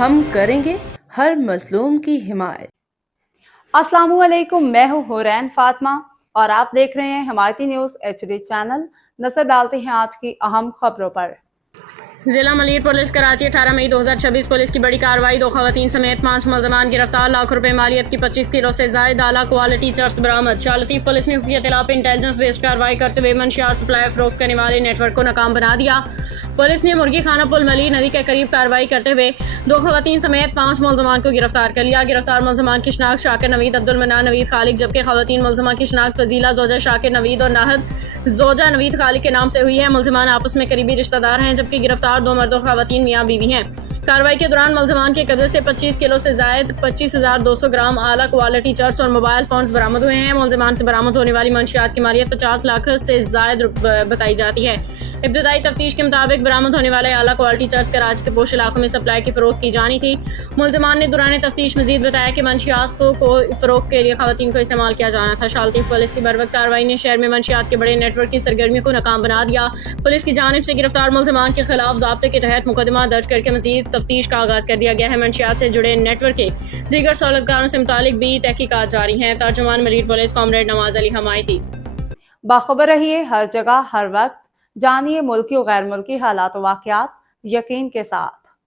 ہم کریں گے ہر مظلوم کی حمایت۔ السلام علیکم، میں ہوں حورین فاطمہ اور آپ دیکھ رہے ہیں حمایتی نیوز HD چینل۔ نظر ڈالتے ہیں آج کی اہم خبروں پر۔ ضلع ملیر پولیس کراچی 18 مئی 2026 پولیس کی بڑی کارروائی، 2 خواتین سمیت 5 ملزمان گرفتار، لاکھ روپے مالیت کی 25 کلو سے زائد اعلیٰ کوالٹی چرس برآمد۔ شاہ لطیف پولیس نے خفیہ اطلاع پر انٹیلیجنس بیسڈ کارروائی کرتے ہوئے منشیات سپلائی فروخت کرنے والے نیٹ ورک کو ناکام بنا دیا۔ پولیس نے مرغی خانہ پل ملیر ندی کے قریب کارروائی کرتے ہوئے 2 خواتین سمیت 5 ملزمان کو گرفتار کر لیا۔ گرفتار ملزمان کی شناخت شاکر نوید، عبدالمنان نوید خالق، جبکہ خواتین ملزمان کی شناخت فضیلہ زوجہ شاکر نوید اور ناہد زوجہ نوید خالق کے نام سے ہوئی ہے۔ ملزمان آپس میں قریبی رشتہ دار ہیں، جبکہ گرفتار 2 مرد اور خواتین میاں بیوی ہیں۔ کارروائی کے دوران ملزمان کے قبضے سے 25 کلو سے زائد 25,200 گرام اعلیٰ کوالٹی چرس اور موبائل فونز برآمد ہوئے ہیں۔ ملزمان سے برآمد ہونے والی منشیات کی مالیت 50 لاکھ سے زائد بتائی جاتی ہے۔ ابتدائی تفتیش کے مطابق برآمد ہونے والے اعلیٰ کوالٹی چرس کراچی کے پوش علاقوں میں سپلائی کی فروخت کی جانی تھی۔ ملزمان نے دوران تفتیش مزید بتایا کہ منشیات کو فروخت کے لیے خواتین کو استعمال کیا جانا تھا۔ شاہ لطیف پولیس کی بروقت کارروائی نے شہر میں منشیات کے بڑے نیٹ ورک کی سرگرمیوں کو ناکام بنا دیا۔ پولیس کی جانب سے گرفتار ملزمان کے خلاف ضابطے کے تحت مقدمہ درج کر کے مزید تفتیش کا آغاز کر دیا گیا ہے۔ منشیات سے جڑے نیٹ ورک کے دیگر سہولتکاروں سے متعلق بھی تحقیقات جاری ہیں۔ ترجمان ملیر پولیس کامریڈ نواز علی حمایتی۔ باخبر رہیے ہر جگہ ہر وقت، جانیے ملکی و غیر ملکی حالات و واقعات یقین کے ساتھ۔